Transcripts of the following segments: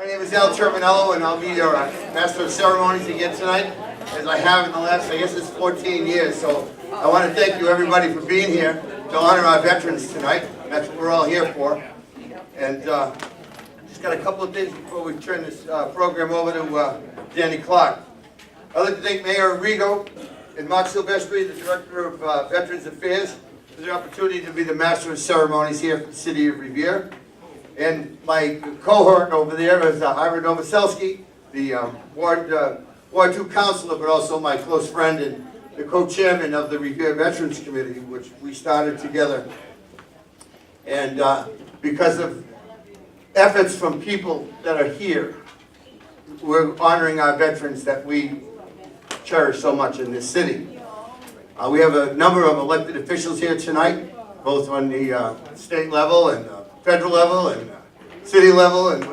My name is Al Terminello, and I'll be your Master of Ceremonies again tonight, as I have in the last, I guess it's 14 years. So I want to thank you, everybody, for being here to honor our veterans tonight. That's what we're all here for. And just got a couple of things before we turn this program over to Danny Clark. I'd like to thank Mayor Arrigo and Mark Silvestri, the Director of Veterans Affairs, for the opportunity to be the Master of Ceremonies here for the City of Revere. And my cohort over there is Ira Novoselsky, the Ward 2 Councilor, but also my close friend and the co-chairman of the Revere Veterans Committee, which we started together. And because of efforts from people that are here, we're honoring our veterans that we cherish so much in this city. We have a number of elected officials here tonight, both on the state level and federal level and city level, and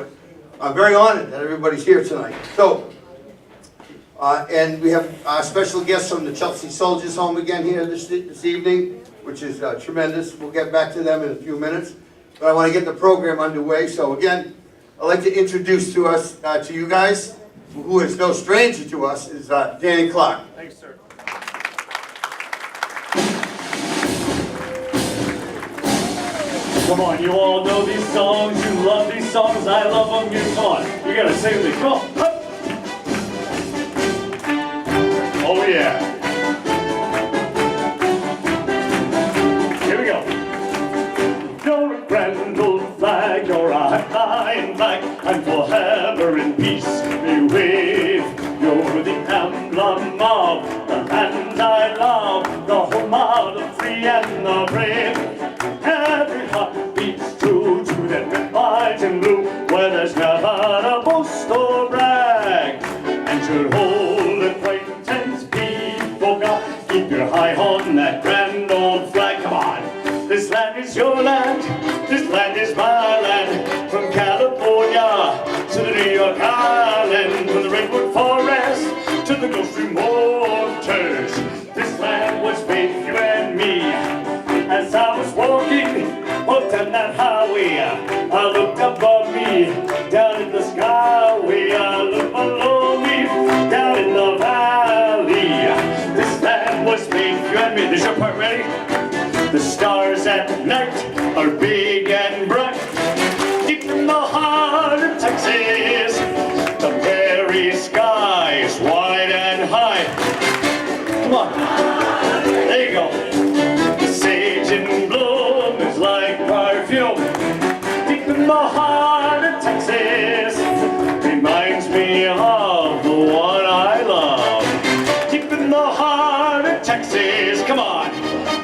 I'm very honored that everybody's here tonight. So, and we have our special guests from the Chelsea Soldiers Home again here this evening, which is tremendous. We'll get back to them in a few minutes, but I want to get the program underway. So again, I'd like to introduce to us, to you guys, who is no stranger to us, is Danny Clark. Thanks, sir. Come on, you all know these songs, you love these songs, I love them, you come on. You gotta sing them, come on. Hup. Oh yeah. Here we go. You're a grand old flag, you're a high flag, and forever in peace we wave. You're the emblem of the land I love, the home of the free and the brave. Every heart beats true to that red, white, and blue, where there's never a boast or brag, and should hold acquaintance be forgot. Keep your eye on that grand old flag. Come on, this land is your land, this land is my land. From California to the New York Island, from the redwood forest to the Gulf Stream waters, this land was made for you and me. As I was walking up down that highway, I looked above me, down in the skyway. I looked below me, down in the valley. This land was made for you and me. This is your part, ready? The stars at night are big and bright. Deep in the heart of Texas, the prairie sky is wide and high. Come on, there you go. In bloom is like perfume. Deep in the heart of Texas, reminds me of the one I love. Deep in the heart of Texas, come on.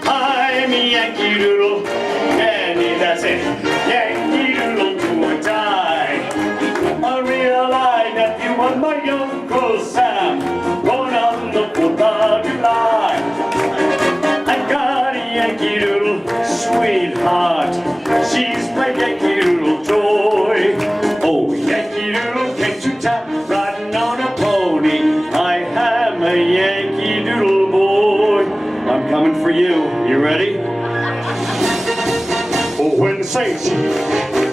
I'm a Yankee Doodle, Danny, that's it. Yankee Doodle do or die. A real eye nephew of my Uncle Sam, born on the 4th of July. Yankee Doodle, sweetheart, she's my Yankee Doodle toy. Oh, Yankee Doodle, can't you tell, riding on a pony, I am a Yankee Doodle boy. I'm coming for you, you ready? Oh, when the Saints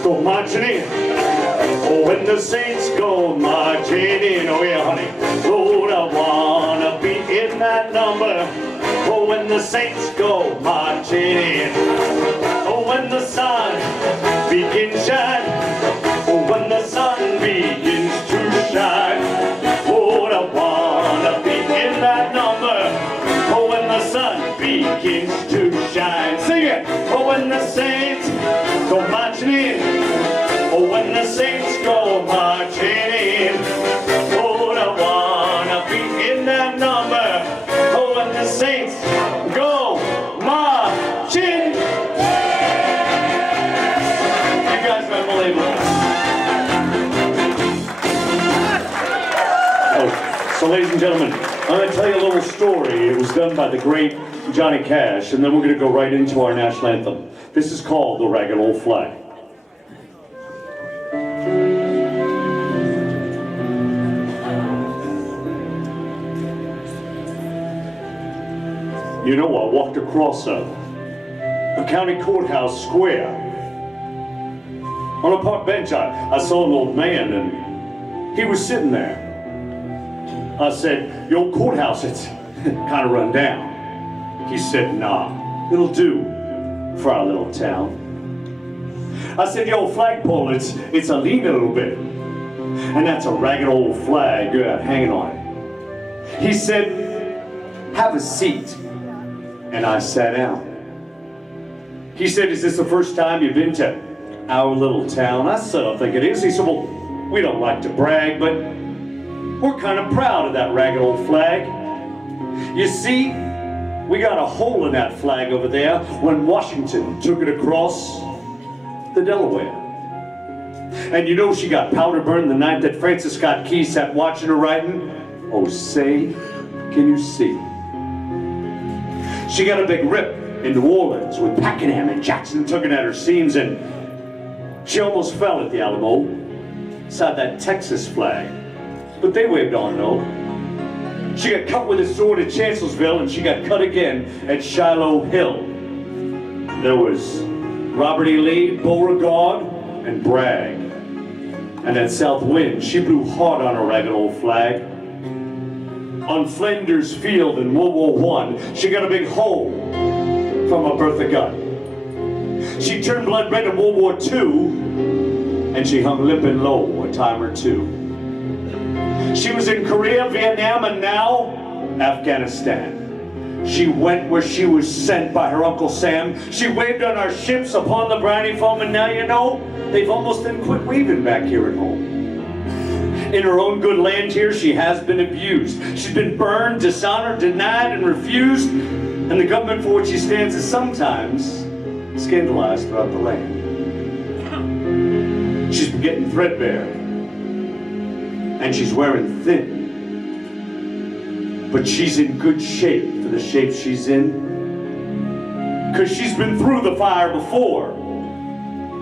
go marching in, oh, when the Saints go marching in, oh yeah, honey, Lord, I wanna be in that number. Oh, when the Saints go marching in. Oh, when the sun begins to shine. Oh, when the sun begins to shine. Oh, I wanna be in that number. Oh, when the sun begins to shine. Sing it! Oh, when the Saints go marching in. Oh, when the Saints go marching in. Oh, I wanna be in that number. Oh, when the Saints go marching. You guys are unbelievable. Oh, so ladies and gentlemen, I'm going to tell you a little story. It was done by the great Johnny Cash, and then we're going to go right into our national anthem. This is called The Ragged Old Flag. You know, I walked across a county courthouse square, On a park bench, I saw an old man, and he was sitting there. I said, "The old courthouse, it's kind of run down." He said, "Nah, it'll do for our little town." I said, "The old flagpole, it's a lean a little bit, and that's a ragged old flag hanging on it." He said, "Have a seat," and I sat down. He said, "Is this the first time you've been to our little town?" I said, "I think it is." He said, "Well, we don't like to brag, but we're kind of proud of that ragged old flag. You see, we got a hole in that flag over there when Washington took it across the Delaware. And you know she got powder burned the night that Francis Scott Key sat watching her writing? Oh, say, can you see? She got a big rip in New Orleans with Pakenham and Jackson tugging at her seams, and she almost fell at the Alamo beside that Texas flag. But they waved on no. She got cut with a sword at Chancellorsville, and she got cut again at Shiloh Hill. There was Robert E. Lee, Beauregard, and Bragg. And that south wind, she blew hard on a ragged old flag. On Flinders Field in World War I, she got a big hole from a Bertha gun. She turned blood red in World War II, and she hung limping low a time or two. She was in Korea, Vietnam, and now Afghanistan. She went where she was sent by her Uncle Sam. She waved on our ships upon the briny foam, and now you know, they've almost then quit waving back here at home. In her own good land here, she has been abused. She's been burned, dishonored, denied, and refused, and the government for which she stands is sometimes scandalized throughout the land. She's been getting threadbare, and she's wearing thin. But she's in good shape for the shape she's in, because she's been through the fire before,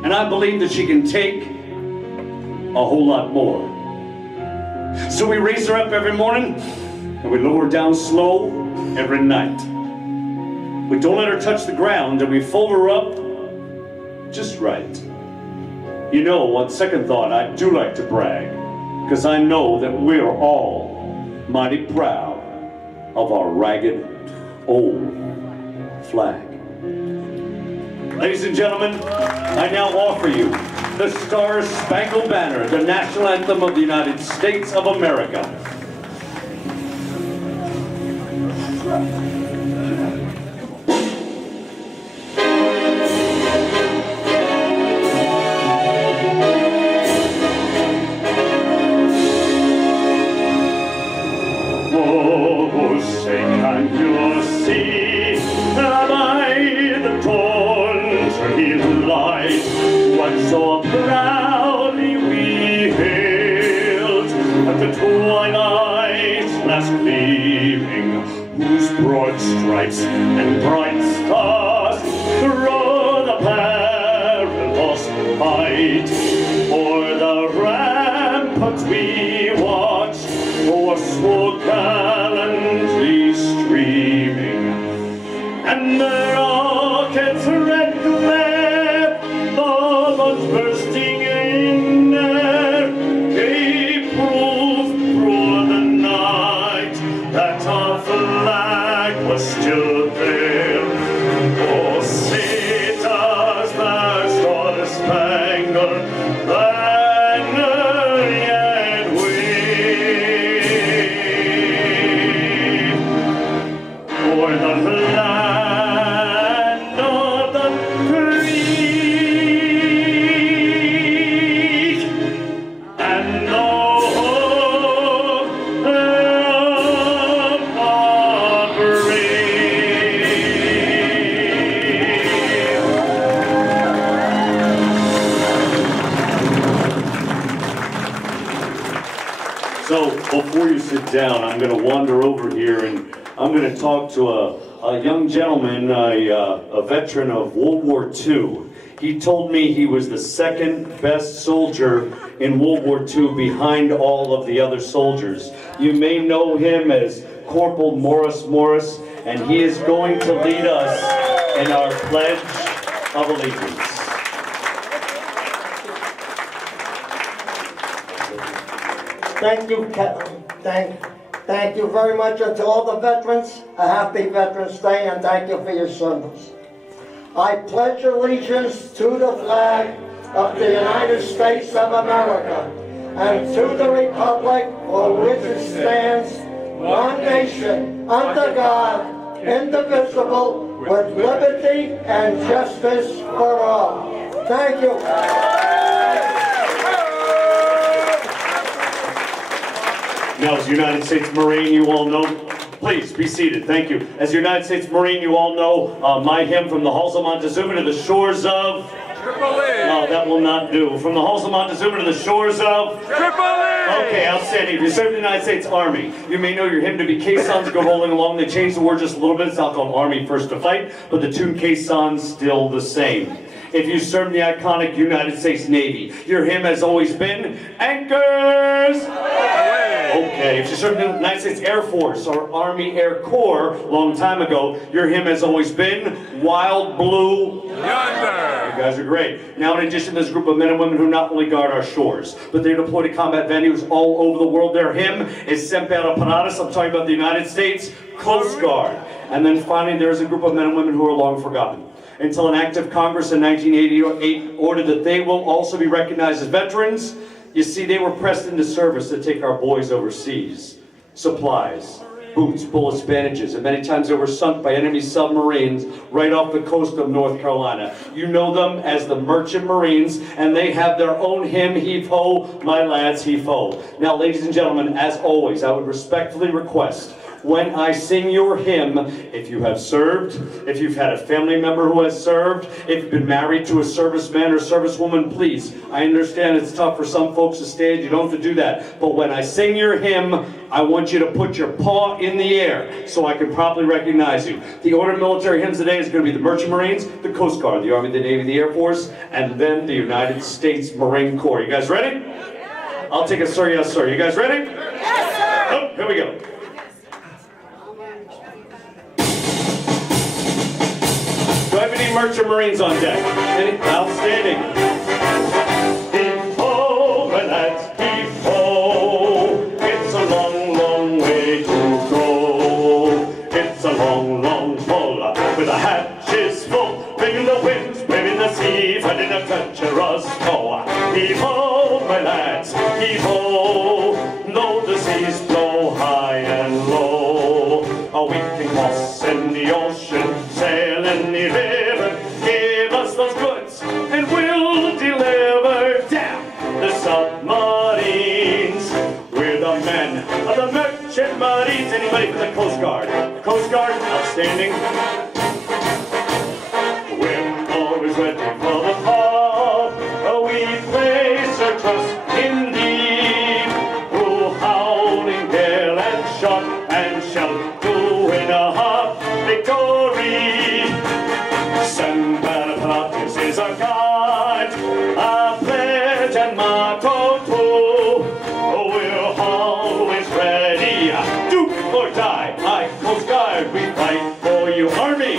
and I believe that she can take a whole lot more. So we raise her up every morning, and we lower her down slow every night. We don't let her touch the ground, and we fold her up just right. You know, on second thought, I do like to brag, because I know that we're all mighty proud of our ragged old flag. Ladies and gentlemen, I now offer you the Star-Spangled Banner, the national anthem of the United States of America. So proudly we hailed at the twilight's last gleaming, whose broad stripes and bright stars through the perilous fight. O'er the ramparts we watched, o'er smoke gallantly streaming, and the rockets red glare, bursting in air, gave proof through the night that our flag was still there. Oh, say does that star-spangled banner yet wave o'er the land of the free. So before you sit down, I'm going to wander over here and I'm going to talk to a young gentleman, a veteran of World War II. He told me he was the second best soldier in World War II behind all of the other soldiers. You may know him as Corporal Morris Morris, and he is going to lead us in our Pledge of Allegiance. Thank you, thank you very much, and to all the veterans, a happy Veterans Day, and thank you for your service. I pledge allegiance to the flag of the United States of America and to the republic for which it stands, one nation, under God, indivisible, with liberty and justice for all. Thank you. Now, as a United States Marine, you all know, please be seated, thank you. As a United States Marine, you all know my hymn, From the Halls of Montezuma to the Shores of... Tripoli! No, that will not do. From the Halls of Montezuma to the Shores of... Tripoli! Okay, outstanding. If you serve in the United States Army, you may know your hymn to be caissons go rolling along. They changed the word just a little bit. It's now called Army First to Fight, but the tune caissons still the same. If you serve in the iconic United States Navy, your hymn has always been Anchors! Okay, if you served in the United States Air Force or Army Air Corps a long time ago, your hymn has always been Wild Blue Yonder. You guys are great. Now, in addition, there's a group of men and women who not only guard our shores, but they're deployed to combat venues all over the world. Their hymn is Semper Paratus. I'm talking about the United States Coast Guard. And then finally, there's a group of men and women who are long forgotten, until an act of Congress in 1988 ordered that they will also be recognized as veterans. You see, they were pressed into service to take our boys overseas. Supplies, boots, bullets, bandages, and many times they were sunk by enemy submarines right off the coast of North Carolina. You know them as the Merchant Marines, and they have their own hymn, Heave Ho, My Lads, Heave Ho. Now, ladies and gentlemen, as always, I would respectfully request, when I sing your hymn, if you have served, if you've had a family member who has served, if you've been married to a serviceman or servicewoman, please, I understand it's tough for some folks to stand, you don't have to do that. But when I sing your hymn, I want you to put your paw in the air so I can properly recognize you. The order of military hymns today is going to be the Merchant Marines, the Coast Guard, the Army, the Navy, the Air Force, and then the United States Marine Corps. You guys ready? I'll take a sir, yes sir. You guys ready? Yes sir! Oh, here we go. Do I have any Merchant Marines on deck? Any? Outstanding. Heave-ho, my lads, heave-ho. It's a long, long way to go. It's a long, long pull with the hatches full, bringing the winds, braving the sea, fighting a treacherous foe. Heave-ho, my lads, heave-ho. Though the seas blow high and low, we can cross in the ocean, sail in the river, give us those goods, and we'll deliver down the submarines. We're the men of the Merchant Marines. Anybody from the Coast Guard? Coast Guard, outstanding. We're always ready for the call. We place our trust in thee, through howling gale and shot and shell, to win a hot victory. Semper Paratus is our guide, our pledge and motto too. We're always ready, do or die. Aye, Coast Guard, we fight for you. Army,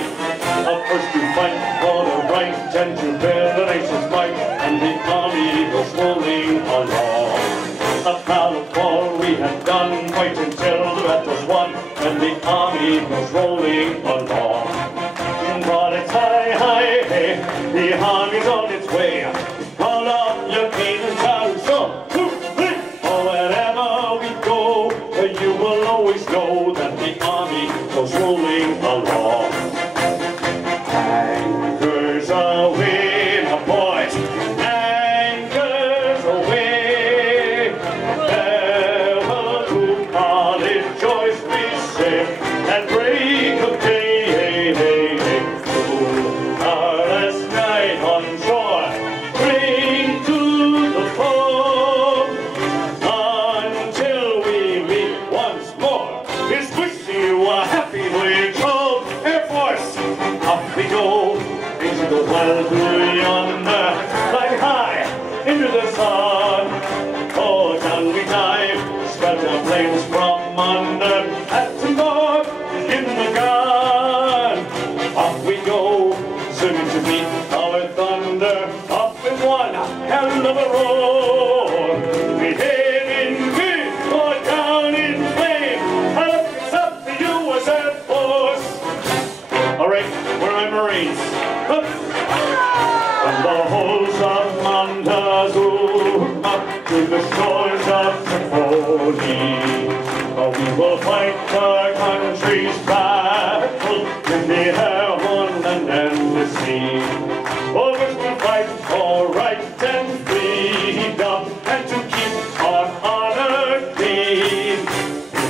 first to fight for the right and to build the nation's might, and the army goes rolling along. A proud war we have done, fight until the battle's won, and the army goes rolling along. But it's high, high, hey, the army's on its way. Call up your king and Colarusso, or wherever we go, you will always know that the army goes rolling along. Anchors away, my boys, anchors away. Never to college joys we say, at break of day. Our last night on shore, bring to the foe, until we meet once more. Here's wishing you a happy voyage home. Air Force, up we go, into the wild blue yonder, flying high into the sun. Oh, down we dive, spread the flames from under, at the board, in the gun. Up we go, zooming to meet our thunder, up in one hell of a roar. We head in good, right, where are my Marines? Up. From the halls of Montezuma to the shores of Tripoli, we will fight our country's battle in the air, on land, and the sea. Oh, we will fight for right and freedom, and to keep our honor clean.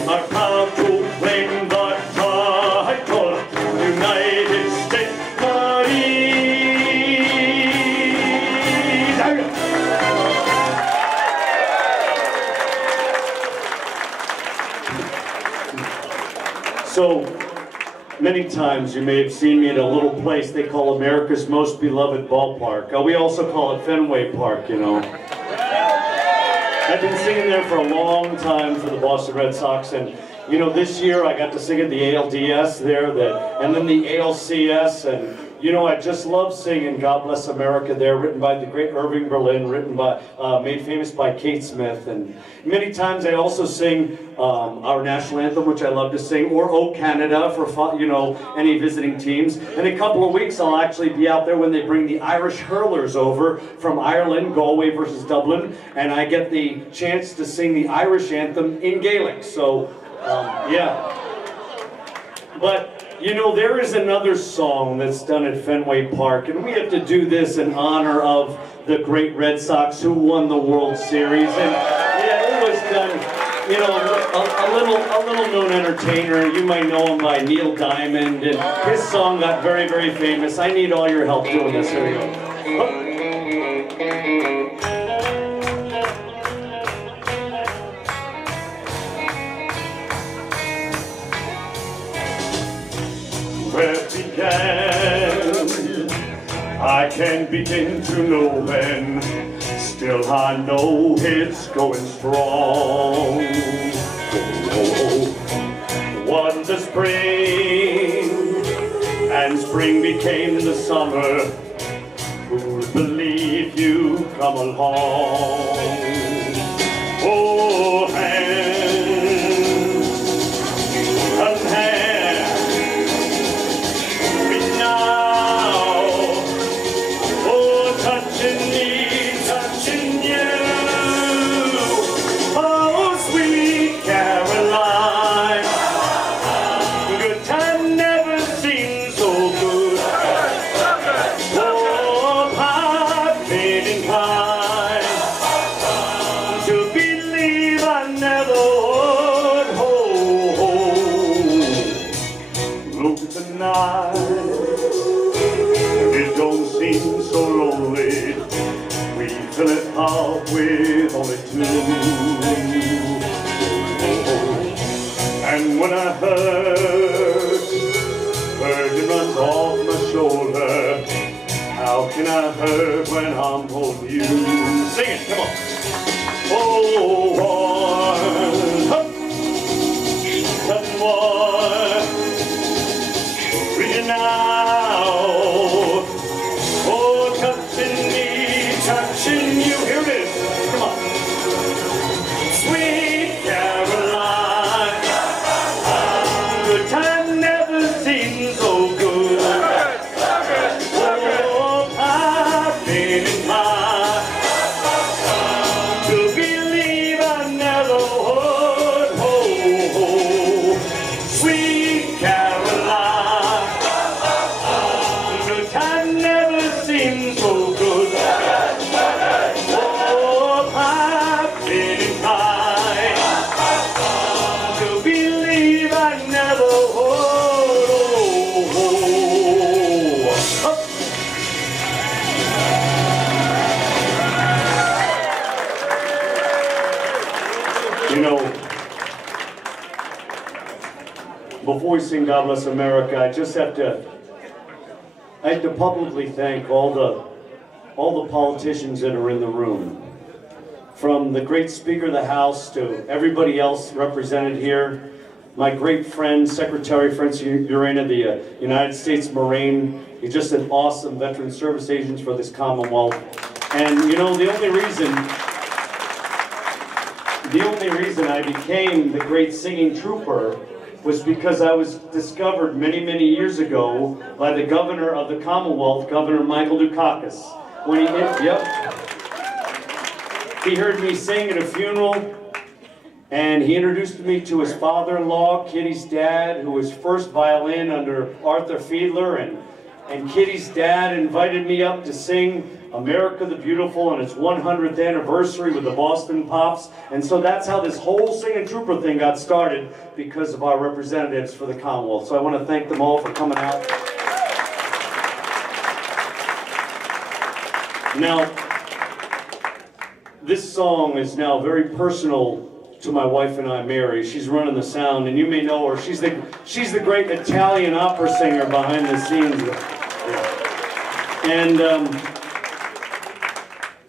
We are proud to claim the title United States Marines. So many times you may have seen me at a little place they call America's most beloved ballpark. We also call it Fenway Park, you know. I've been singing there for a long time for the Boston Red Sox, and you know, this year I got to sing at the ALDS there, and then the ALCS, and you know, I just love singing God Bless America there, written by the great Irving Berlin, written by, made famous by Kate Smith. And many times I also sing our national anthem, which I love to sing, or O Canada for, you know, any visiting teams. In a couple of weeks I'll actually be out there when they bring the Irish hurlers over from Ireland, Galway versus Dublin, and I get the chance to sing the Irish anthem in Gaelic. So, yeah. But you know, there is another song that's done at Fenway Park, and we have to do this in honor of the great Red Sox who won the World Series. And yeah, it was done, you know, a little known entertainer. You might know him by Neil Diamond, and his song got very, very famous. I need all your help doing this. Here we go. Where it began, I can't begin to know when. Still I know it's going strong. Oh, was the spring, and spring became the summer. Who'd believe you come along? Oh, hands, and hands. It don't seem so lonely. We fill it up with only two. And when I heard it runs off my shoulder, how can I hurt when I'm holding you? Sing it, come on. Oh, one, hup, and one. Reaching out, oh, touching me, touching you. Here it is. Come on. Sweet Caroline, good time never seemed so good. Oh, I've been inclined to believe I never would. Oh, sweet Caroline. Time never seemed so good. Oh, I've been inclined to believe I never would. Oh. You know, before we sing God Bless America, I just have to publicly thank all the politicians that are in the room. From the great Speaker of the House to everybody else represented here, my great friend, Secretary Francis Urena, the United States Marine. He's just an awesome veteran service agent for this Commonwealth. And you know, the only reason I became the great singing trooper was because I was discovered many, many years ago by the governor of the Commonwealth, Governor Michael Dukakis. When he heard me sing at a funeral, and he introduced me to his father-in-law, Kitty's dad, who was first violin under Arthur Fiedler, and Kitty's dad invited me up to sing America the Beautiful on its 100th anniversary with the Boston Pops. And so that's how this whole singing trooper thing got started, because of our representatives for the Commonwealth. So I want to thank them all for coming out. Now, this song is now very personal to my wife and I, Mary. She's running the sound, and you may know her. She's the great Italian opera singer behind the scenes. And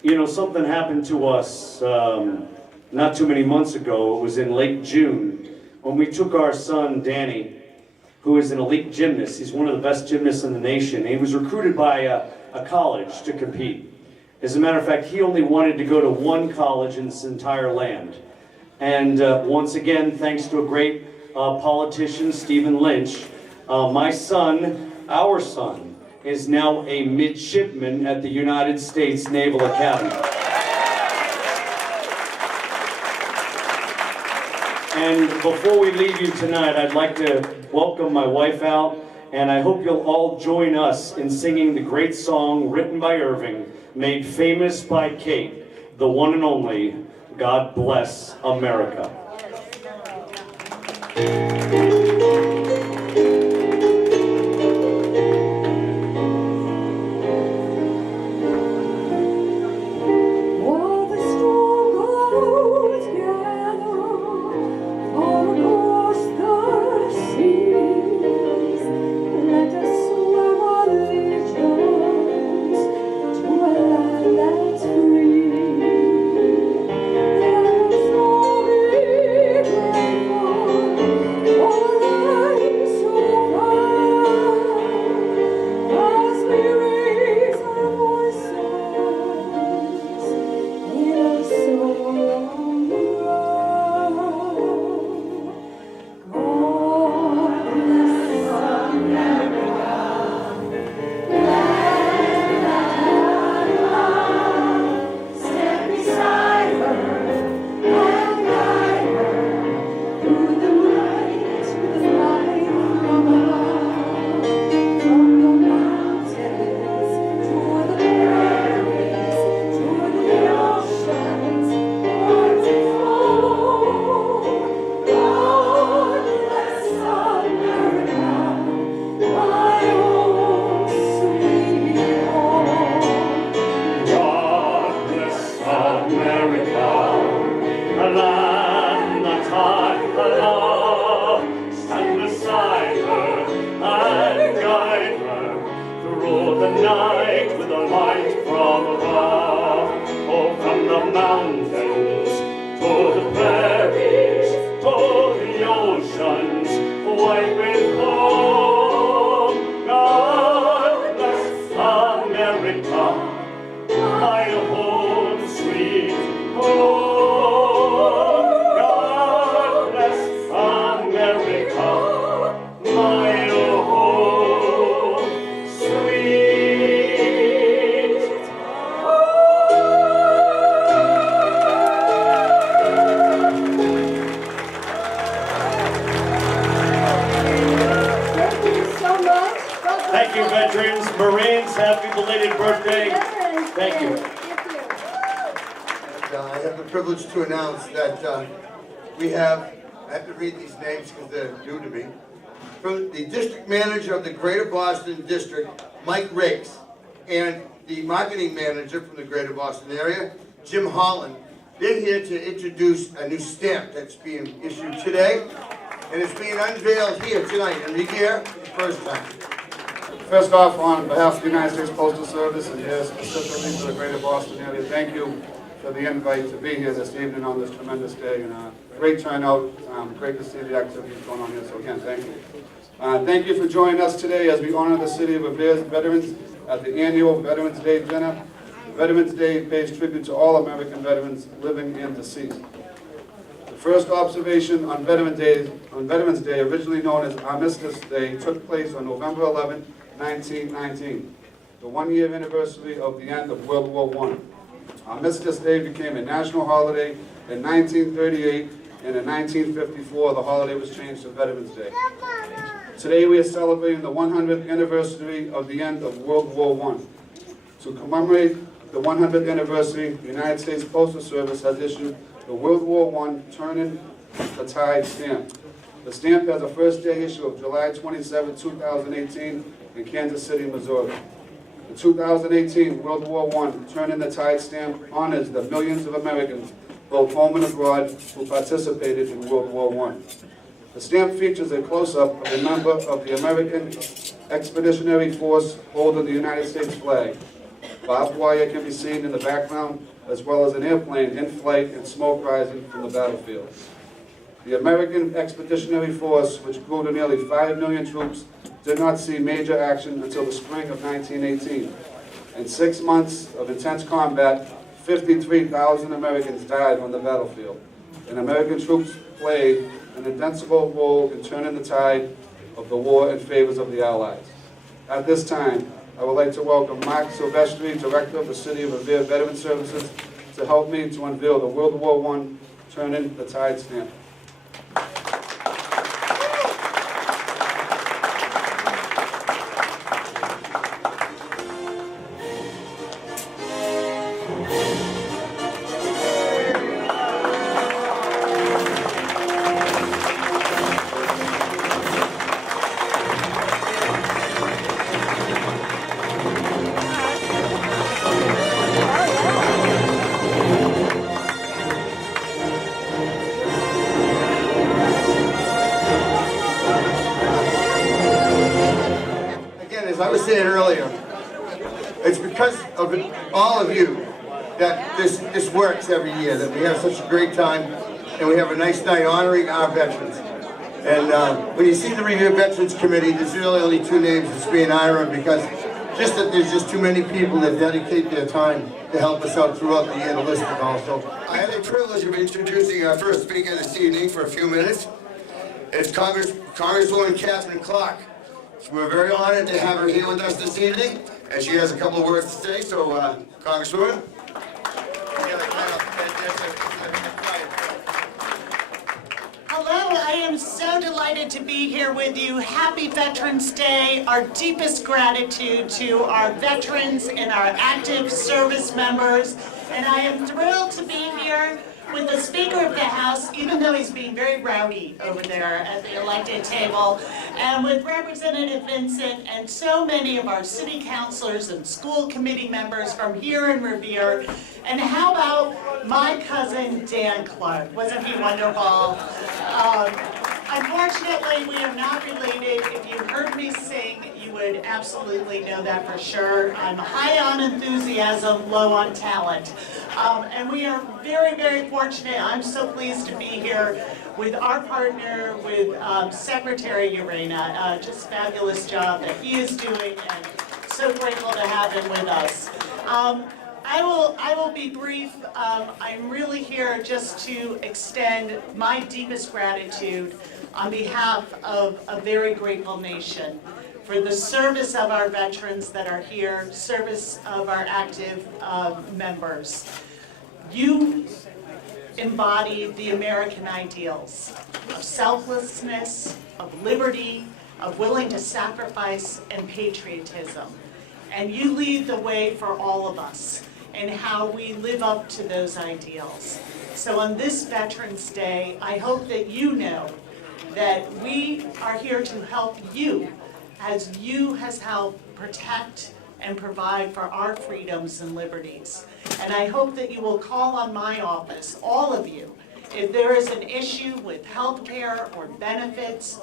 you know, something happened to us not too many months ago. It was in late June when we took our son, Danny, who is an elite gymnast. He's one of the best gymnasts in the nation. He was recruited by a college to compete. As a matter of fact, he only wanted to go to one college in this entire land. And once again, thanks to a great politician, Stephen Lynch, my son, our son, is now a midshipman at the United States Naval Academy. And before we leave you tonight, I'd like to welcome my wife out, and I hope you'll all join us in singing the great song written by Irving, made famous by Kate, the one and only, God Bless America. Thank you, veterans, Marines, happy belated birthday. Thank you. And, I have the privilege to announce that I have to read these names because they're new to me. From the district manager of the Greater Boston District, Mike Rakes, and the marketing manager from the Greater Boston area, Jim Holland. They're here to introduce a new stamp that's being issued today, and it's being unveiled here tonight in Revere for the first time. First off, on behalf of the United States Postal Service and here specifically for the Greater Boston area, thank you for the invite to be here this evening on this tremendous day. And great turnout, great to see the activities going on here, so again, thank you. Thank you for joining us today as we honor the city of Revere's veterans at the annual Veterans Day dinner. Veterans Day pays tribute to all American veterans living and deceased. The First observation on Veterans Day, originally known as Armistice Day, took place on November 11, 1919, the one-year anniversary of the end of World War I. Armistice Day became a national holiday in 1938, and in 1954 the holiday was changed to Veterans Day. Today we are celebrating the 100th anniversary of the end of World War I. To commemorate the 100th anniversary, the United States Postal Service has issued the World War I Turning the Tide stamp. The stamp has a first day issue of July 27, 2018 in Kansas City, Missouri. The 2018 World War I Turning the Tide stamp honors the millions of Americans, both home and abroad, who participated in World War I. The stamp features a close-up of a member of the American Expeditionary Force holding the United States flag. Barbed wire can be seen in the background, as well as an airplane in flight and smoke rising from the battlefield. The American Expeditionary Force, which grew to nearly 5 million troops, did not see major action until the spring of 1918. In 6 months of intense combat, 53,000 Americans died on the battlefield, and American troops played an indefensible role in turning the tide of the war in favor of the Allies. At this time, I would like to welcome Mark Silvestri, Director of the City of Revere Veterans Services, to help me to unveil the World War I Turning the Tide stamp. As I was saying earlier, it's because of all of you that this works every year, that we have such a great time and we have a nice night honoring our veterans. And when you see the Revere Veterans Committee, there's really only two names that's being honored, because there's just too many people that dedicate their time to help us out throughout the year to list them also. I have the privilege of introducing our first speaker this evening for a few minutes. It's Congresswoman Catherine Clark. We're very honored to have her here with us this evening, and she has a couple of words to say. So, Congresswoman. Hello, I am so delighted to be here with you. Happy Veterans Day. Our deepest gratitude to our veterans and our active service members. And I am thrilled to be here with the Speaker of the House, even though he's being very rowdy over there at the elected table, and with Representative Vincent and so many of our city councilors and school committee members from here in Revere. And how about my cousin Dan Clark? Wasn't he wonderful? Unfortunately, we are not related. If you heard me sing, you would absolutely know that for sure. I'm high on enthusiasm, low on talent. And we are very, very fortunate. I'm so pleased to be here with our partner, with Secretary Urena. Just fabulous job that he is doing, and so grateful to have him with us. I will be brief. I'm really here just to extend my deepest gratitude on behalf of a very grateful nation for the service of our veterans that are here, service of our active members. You embody the American ideals of selflessness, of liberty, of willing to sacrifice, and patriotism. And you lead the way for all of us in how we live up to those ideals. So on this Veterans Day, I hope that you know that we are here to help you as you has helped protect and provide for our freedoms and liberties. And I hope that you will call on my office, all of you, if there is an issue with health care or benefits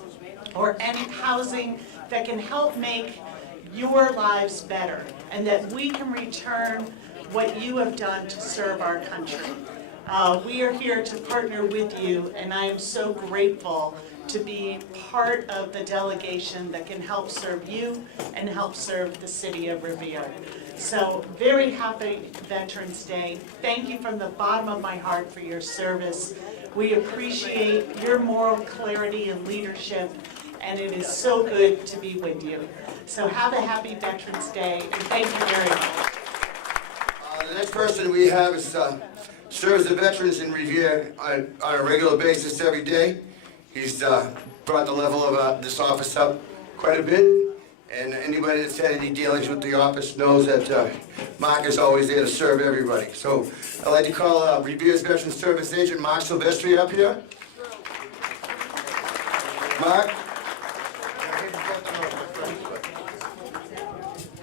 or any housing that can help make your lives better, and that we can return what you have done to serve our country. We are here to partner with you, and I am so grateful to be part of the delegation that can help serve you and help serve the city of Revere. So very happy Veterans Day. Thank you from the bottom of my heart for your service. We appreciate your moral clarity and leadership, and it is so good to be with you. So have a happy Veterans Day, and thank you very much. The next person we have is serves the veterans in Revere on a regular basis every day. He's brought the level of this office up quite a bit, and anybody that's had any dealings with the office knows that Mark is always there to serve everybody. So I'd like to call Revere's Veterans Service Agent Mark Silvestri up here. Mark?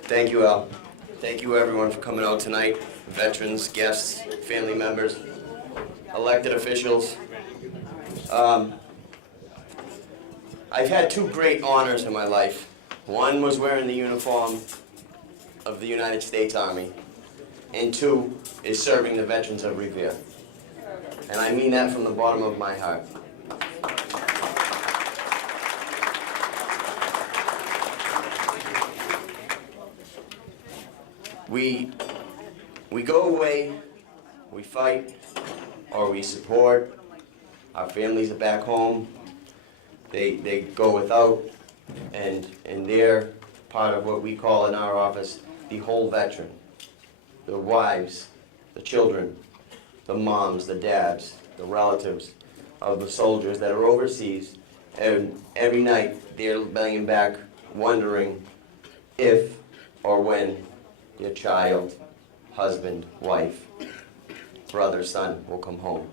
Thank you, Al. Thank you, everyone, for coming out tonight. Veterans, guests, family members, elected officials. I've had two great honors in my life. One was wearing the uniform of the United States Army, and two is serving the veterans of Revere. And I mean that from the bottom of my heart. We go away, we fight, or we support. Our families are back home. They go without, and they're part of what we call in our office the whole veteran. The wives, the children, the moms, the dads, the relatives of the soldiers that are overseas, and every night they're laying back wondering if or when your child, husband, wife, brother, son will come home.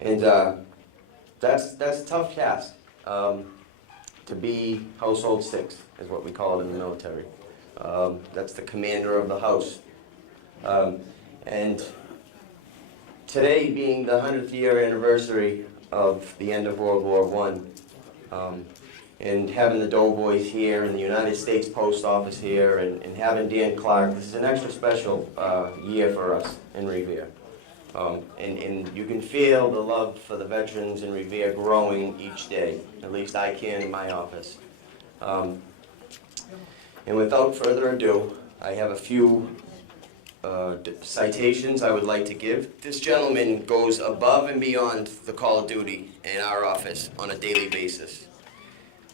And that's a tough task. To be household six is what we call it in the military. That's the commander of the house. And today being the 100th year anniversary of the end of World War I, and having the Doughboys here and the United States Post Office here and having Dan Clark, this is an extra special year for us in Revere. And you can feel the love for the veterans in Revere growing each day. At least I can in my office. And without further ado, I have a few citations I would like to give. This gentleman goes above and beyond the call of duty in our office on a daily basis.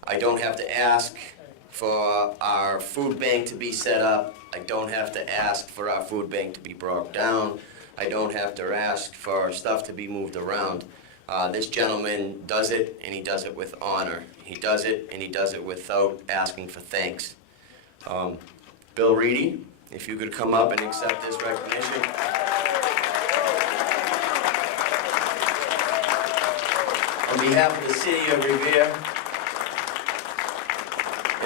I don't have to ask for our food bank to be set up. I don't have to ask for our food bank to be brought down. I don't have to ask for stuff to be moved around. This gentleman does it, and he does it with honor. He does it, and he does it without asking for thanks. Bill Reedy, if you could come up and accept this recognition. On behalf of the city of Revere,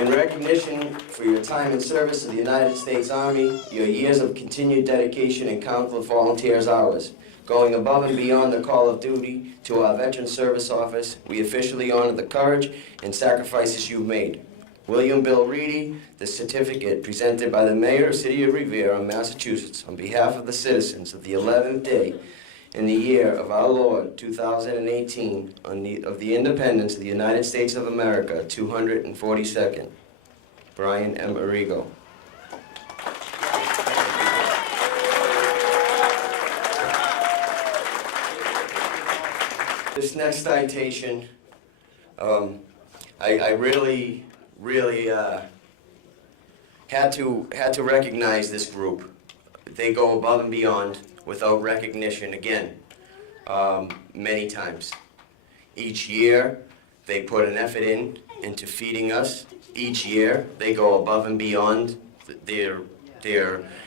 in recognition for your time and service to the United States Army, your years of continued dedication and countless volunteers hours, going above and beyond the call of duty to our Veterans Service Office, we officially honor the courage and sacrifices you've made. William Bill Reedy, the certificate presented by the Mayor of the City of Revere, Massachusetts, on behalf of the citizens of the 11th day in the year of our Lord, 2018, of the independence of the United States of America, 242nd. Brian M. Arrigo. This next citation, I really had to recognize this group. They go above and beyond without recognition again, many times. Each year, they put an effort into feeding us. Each year, they go above and beyond their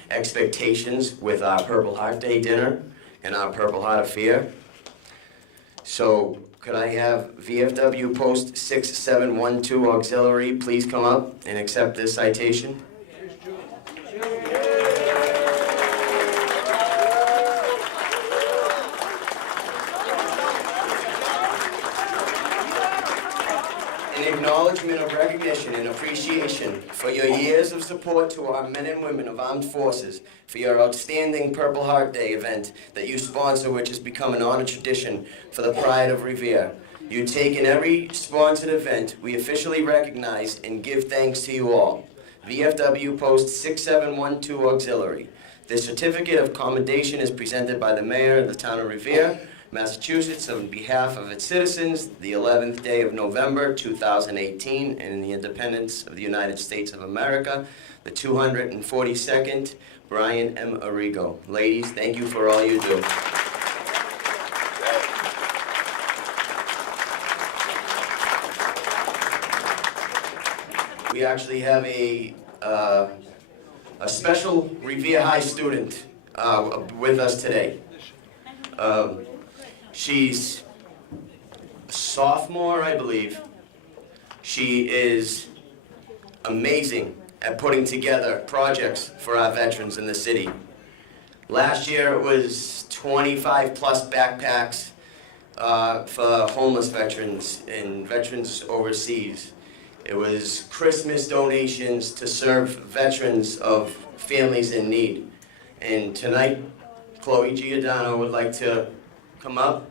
expectations with our Purple Heart Day dinner and our Purple Heart Affair. So, could I have VFW Post 6712 Auxiliary please come up and accept this citation? In acknowledgement of recognition and appreciation for your years of support to our men and women of armed forces, for your outstanding Purple Heart Day event that you sponsor, which has become an honored tradition for the pride of Revere. You take in every sponsored event, we officially recognize and give thanks to you all. VFW Post 6712 Auxiliary. This certificate of commendation is presented by the Mayor of the town of Revere, Massachusetts, on behalf of its citizens, the 11th day of November 2018, and in the independence of the United States of America, the 242nd Brian M. Arrigo. Ladies, thank you for all you do. We actually have a special Revere High student with us today. She's a sophomore, I believe. She is amazing at putting together projects for our veterans in the city. Last year it was 25 plus backpacks for homeless veterans and veterans overseas. It was Christmas donations to serve veterans of families in need. And tonight, Chloe Giordano would like to come up.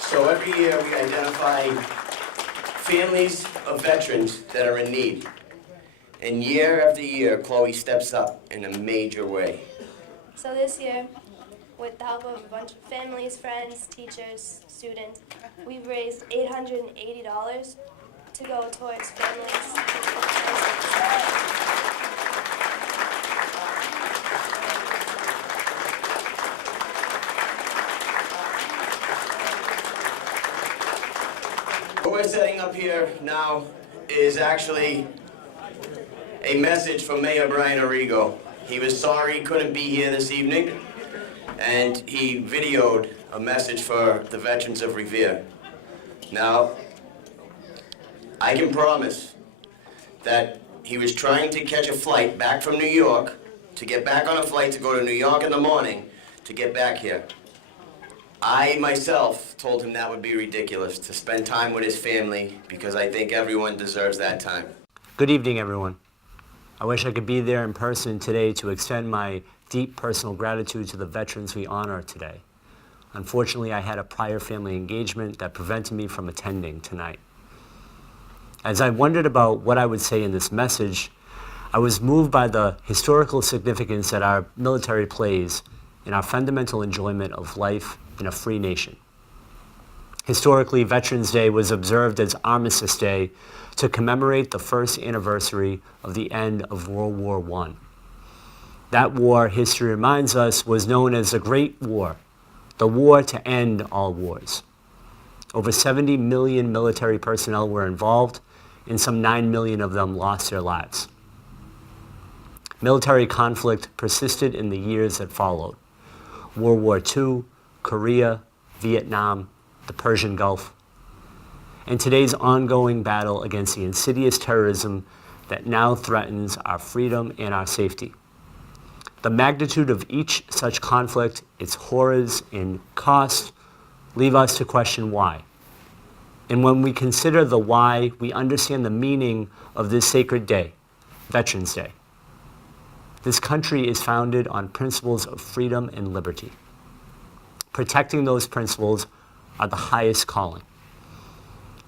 So every year we identify families of veterans that are in need. And year after year, Chloe steps up in a major way. So this year, with the help of a bunch of families, friends, teachers, students, we've raised $880 to go towards families. What we're setting up here now is actually a message from Mayor Brian Arrigo. He was sorry he couldn't be here this evening, and he videoed a message for the veterans of Revere. Now, I can promise that he was trying to catch a flight back from New York, to get back on a flight to go to New York in the morning, to get back here. I myself told him that would be ridiculous, to spend time with his family, because I think everyone deserves that time. Good evening, everyone. I wish I could be there in person today to extend my deep personal gratitude to the veterans we honor today. Unfortunately, I had a prior family engagement that prevented me from attending tonight. As I wondered about what I would say in this message, I was moved by the historical significance that our military plays in our fundamental enjoyment of life in a free nation. Historically, Veterans Day was observed as Armistice Day to commemorate the first anniversary of the end of World War I. That war, history reminds us, was known as the Great War, the war to end all wars. Over 70 million military personnel were involved, and some 9 million of them lost their lives. Military conflict persisted in the years that followed. World War II, Korea, Vietnam, the Persian Gulf, and today's ongoing battle against the insidious terrorism that now threatens our freedom and our safety. The magnitude of each such conflict, its horrors and costs, leave us to question why. And when we consider the why, we understand the meaning of this sacred day, Veterans Day. This country is founded on principles of freedom and liberty. Protecting those principles are the highest calling.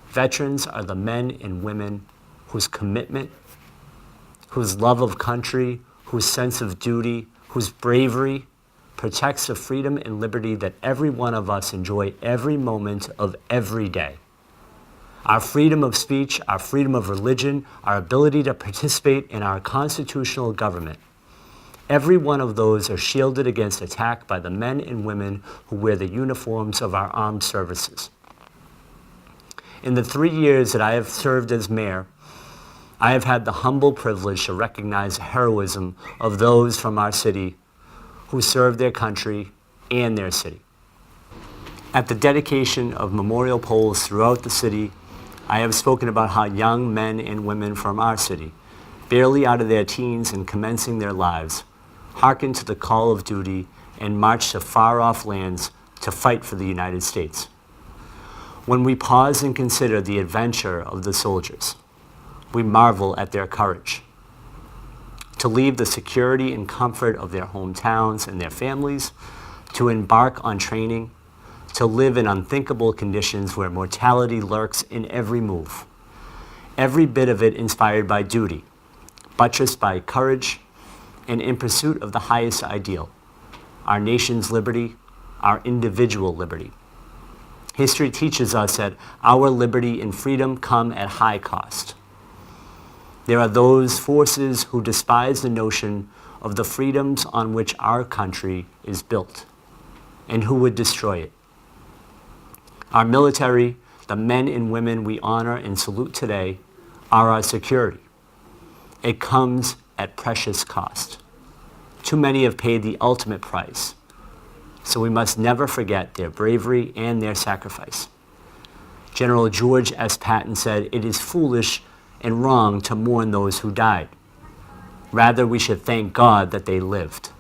Veterans are the men and women whose commitment, whose love of country, whose sense of duty, whose bravery protects the freedom and liberty that every one of us enjoy every moment of every day. Our freedom of speech, our freedom of religion, our ability to participate in our constitutional government. Every one of those are shielded against attack by the men and women who wear the uniforms of our armed services. In the 3 years that I have served as mayor, I have had the humble privilege to recognize the heroism of those from our city who served their country and their city. At the dedication of memorial poles throughout the city, I have spoken about how young men and women from our city, barely out of their teens and commencing their lives, hearkened to the call of duty and marched to far-off lands to fight for the United States. When we pause and consider the adventure of the soldiers, we marvel at their courage. To leave the security and comfort of their hometowns and their families, to embark on training, to live in unthinkable conditions where mortality lurks in every move. Every bit of it inspired by duty, buttressed by courage and in pursuit of the highest ideal, our nation's liberty, our individual liberty. History teaches us that our liberty and freedom come at high cost. There are those forces who despise the notion of the freedoms on which our country is built and who would destroy it. Our military, the men and women we honor and salute today, are our security. It comes at precious cost. Too many have paid the ultimate price, so we must never forget their bravery and their sacrifice. General George S. Patton said, "It is foolish and wrong to mourn those who died. Rather, we should thank God that they lived."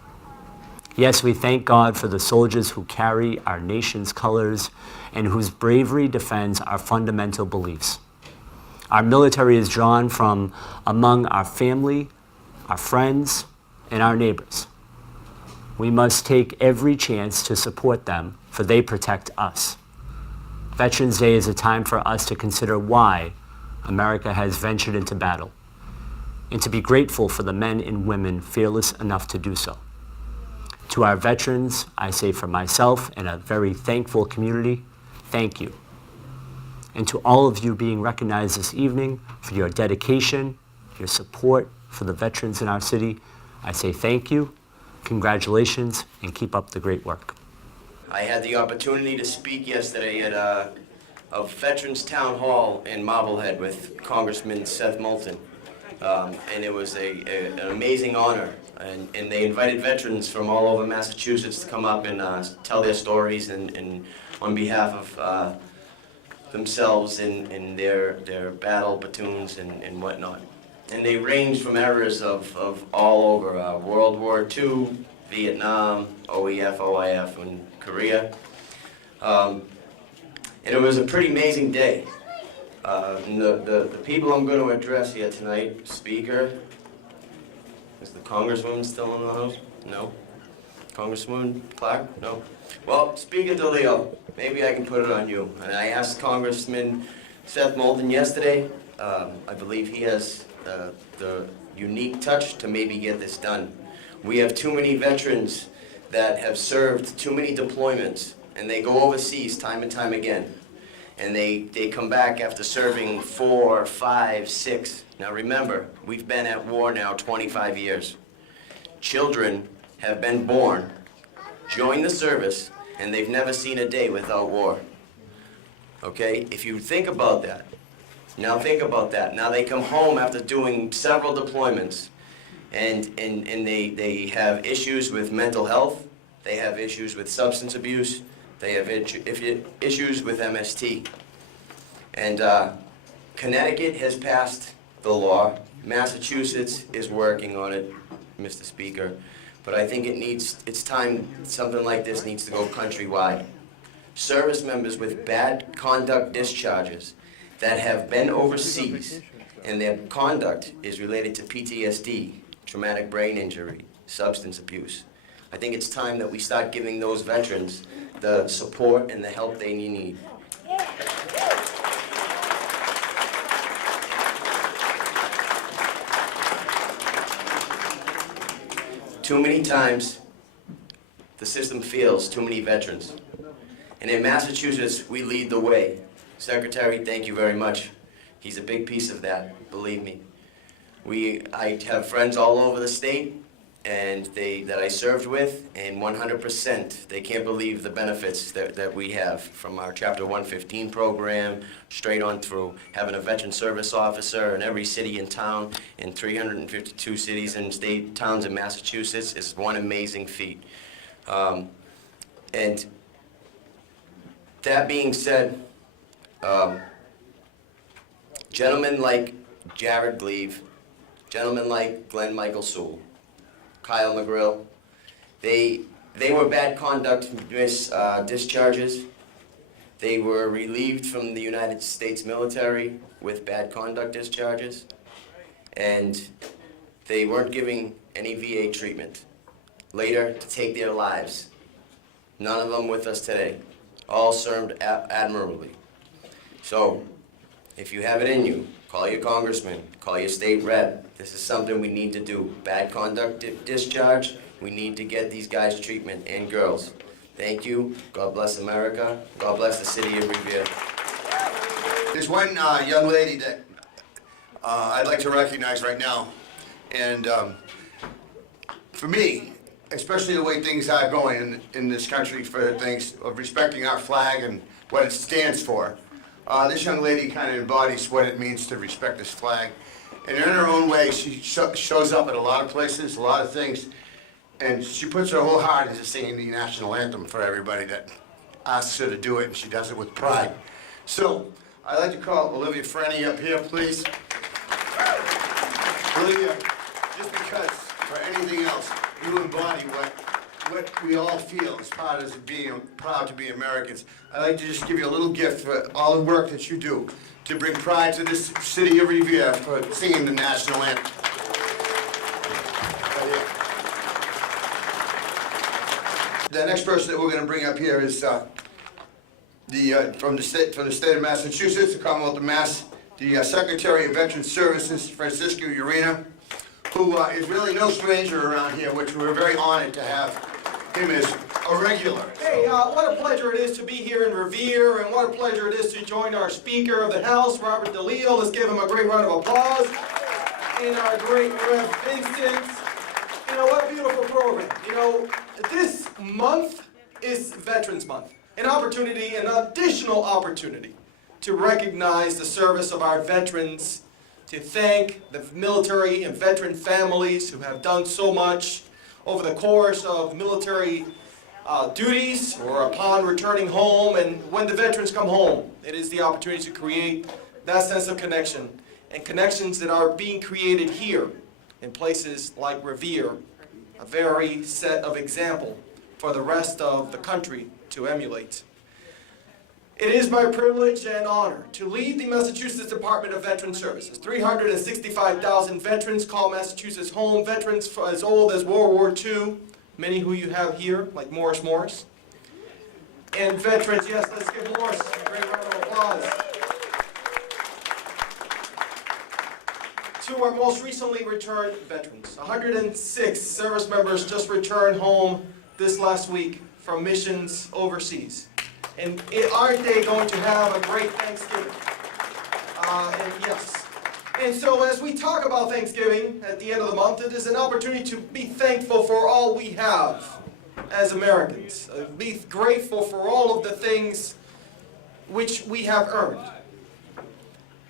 Yes, we thank God for the soldiers who carry our nation's colors and whose bravery defends our fundamental beliefs. Our military is drawn from among our family, our friends, and our neighbors. We must take every chance to support them, for they protect us. Veterans Day is a time for us to consider why America has ventured into battle, and to be grateful for the men and women fearless enough to do so. To our veterans, I say for myself and a very thankful community, thank you. And to all of you being recognized this evening for your dedication, your support for the veterans in our city, I say thank you, congratulations, and keep up the great work. I had the opportunity to speak yesterday at a Veterans Town Hall in Marblehead with Congressman Seth Moulton. And it was an amazing honor. And they invited veterans from all over Massachusetts to come up and tell their stories and on behalf of themselves and their battle platoons and whatnot. And they range from eras of all over, World War II, Vietnam, OEF, OIF, and Korea. And it was a pretty amazing day. And the people I'm going to address here tonight, Speaker, is the Congresswoman still in the house? No? Congresswoman Clark? No? Well, Speaker DeLeo, maybe I can put it on you. And I asked Congressman Seth Moulton yesterday, I believe he has the unique touch to maybe get this done. We have too many veterans that have served too many deployments, and they go overseas time and time again. And they come back after serving 4, 5, 6. Now remember, we've been at war now 25 years. Children have been born, joined the service, and they've never seen a day without war. Okay? If you think about that, now think about that. Now they come home after doing several deployments, and they have issues with mental health, they have issues with substance abuse, they have issues with MST. And Connecticut has passed the law. Massachusetts is working on it, Mr. Speaker. But I think it's time something like this needs to go countrywide. Service members with bad conduct discharges that have been overseas and their conduct is related to PTSD, traumatic brain injury, substance abuse. I think it's time that we start giving those veterans the support and the help they need. Too many times, the system fails too many veterans. And in Massachusetts, we lead the way. Secretary, thank you very much. He's a big piece of that, believe me. I have friends all over the state and that I served with, and 100%, they can't believe the benefits that we have from our Chapter 115 program, straight on through having a veteran service officer in every city and town, in 352 cities and state towns in Massachusetts is one amazing feat. And that being said, gentlemen like Jared Gleave, gentlemen like Glenn Michael Sewell, Kyle McGrill, they were bad conduct discharges. They were relieved from the United States military with bad conduct discharges, and they weren't giving any VA treatment. Later, to take their lives. None of them with us today. All served admirably. So, If you have it in you, call your congressman, call your state rep. This is something we need to do. Bad conduct discharge, we need to get these guys treatment, and girls. Thank you. God bless America. God bless the city of Revere. There's one young lady that I'd like to recognize right now. And for me, especially the way things are going in this country for things of respecting our flag and what it stands for, this young lady kind of embodies what it means to respect this flag. And in her own way, she shows up at a lot of places, a lot of things, and she puts her whole heart into singing the national anthem for everybody that asks her to do it, and she does it with pride. So, I'd like to call Olivia Franny up here, please. Olivia, just because, for anything else, you embody what we all feel as part of being proud to be Americans. I'd like to just give you a little gift for all the work that you do to bring pride to this city of Revere for singing the national anthem. The next person that we're going to bring up here is from the state of Massachusetts, the Commonwealth of Mass, the Secretary of Veterans Services, Francisco Urena, who is really no stranger around here, which we're very honored to have him as a regular. Hey, what a pleasure it is to be here in Revere, and what a pleasure it is to join our Speaker of the House, Robert DeLeo. Let's give him a great round of applause. And our great Rev. Vincent. You know, what a beautiful program. You know, this month is Veterans Month. An opportunity, an additional opportunity to recognize the service of our veterans, to thank the military and veteran families who have done so much over the course of military duties or upon returning home. And when the veterans come home, it is the opportunity to create that sense of connection, and connections that are being created here in places like Revere, a very set of example for the rest of the country to emulate. It is my privilege and honor to lead the Massachusetts Department of Veterans Services. 365,000 veterans call Massachusetts home, veterans as old as World War II, many who you have here, like Morris. And veterans, yes, let's give Morris a great round of applause. To our most recently returned veterans, 106 service members just returned home this last week from missions overseas. And aren't they going to have a great Thanksgiving? And yes. And so as we talk about Thanksgiving at the end of the month, it is an opportunity to be thankful for all we have as Americans. Be grateful for all of the things which we have earned.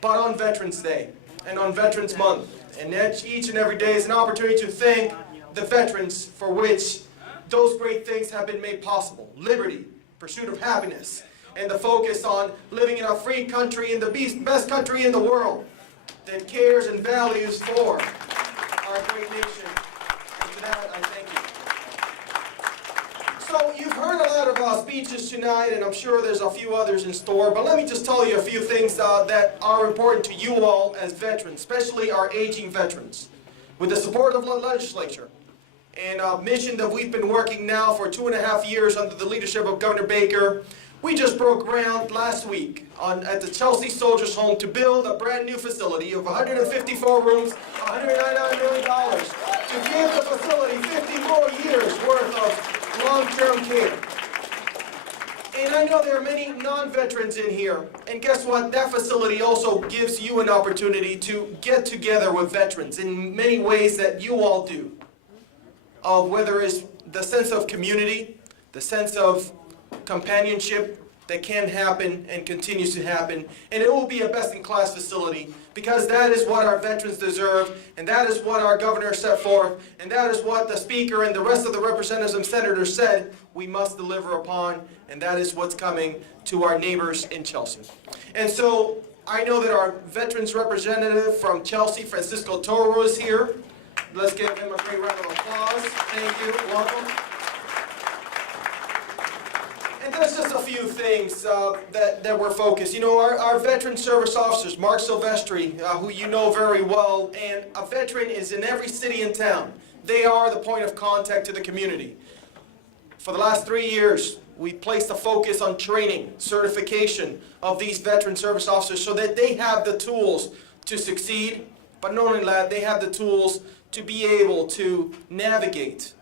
But on Veterans Day and on Veterans Month, and each and every day is an opportunity to thank the veterans for which those great things have been made possible. Liberty, pursuit of happiness, and the focus on living in a free country, in the best country in the world that cares and values for our great nation. And for that, I thank you. So you've heard a lot of speeches tonight, and I'm sure there's a few others in store, but let me just tell you a few things that are important to you all as veterans, especially our aging veterans. With the support of the legislature, and a mission that we've been working now for 2.5 years under the leadership of Governor Baker, we just broke ground last week at the Chelsea Soldiers Home to build a brand new facility of 154 rooms, $199 million, to give the facility 50 more years worth of long-term care. And I know there are many non-veterans in here, and guess what? That facility also gives you an opportunity to get together with veterans in many ways that you all do. Of whether it's the sense of community, the sense of companionship that can happen and continues to happen. And it will be a best-in-class facility because that is what our veterans deserve, and that is what our governor set forth, and that is what the speaker and the rest of the representatives and senators said we must deliver upon, and that is what's coming to our neighbors in Chelsea. And so I know that our veterans representative from Chelsea, Francisco Toro, is here. Let's give him a great round of applause. Thank you. Welcome. And there's just a few things that we're focused. You know, our veteran service officers, Mark Silvestri, who you know very well, and a veteran is in every city and town. They are the point of contact to the community. For the last 3 years, we placed a focus on training, certification of these veteran service officers so that they have the tools to succeed, but not only that, they have the tools to be able to navigate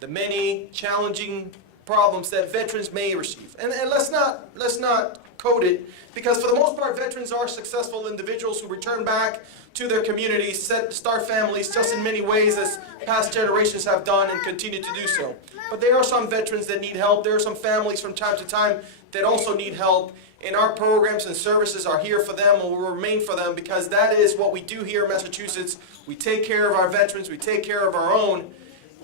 the many challenging problems that veterans may receive. And let's not code it, because for the most part, veterans are successful individuals who return back to their communities, start families just in many ways as past generations have done and continue to do so. But there are some veterans that need help. There are some families from time to time that also need help. And our programs and services are here for them and will remain for them, because that is what we do here in Massachusetts. We take care of our veterans, we take care of our own,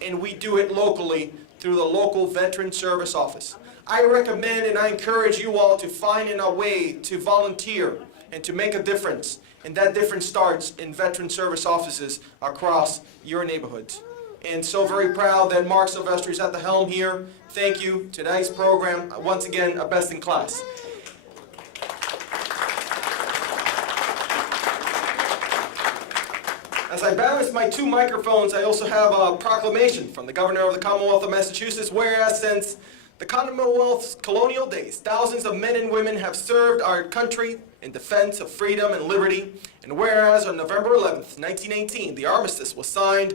and we do it locally through the local Veteran Service Office. I recommend and I encourage you all to find a way to volunteer and to make a difference. And that difference starts in Veteran Service Offices across your neighborhoods. And so very proud that Mark Silvestri is at the helm here. Thank you. Tonight's program, once again, a best in class. As I balance my two microphones, I also have a proclamation from the Governor of the Commonwealth of Massachusetts, whereas since the Commonwealth's colonial days, thousands of men and women have served our country in defense of freedom and liberty. And whereas on November 11th, 1918, the armistice was signed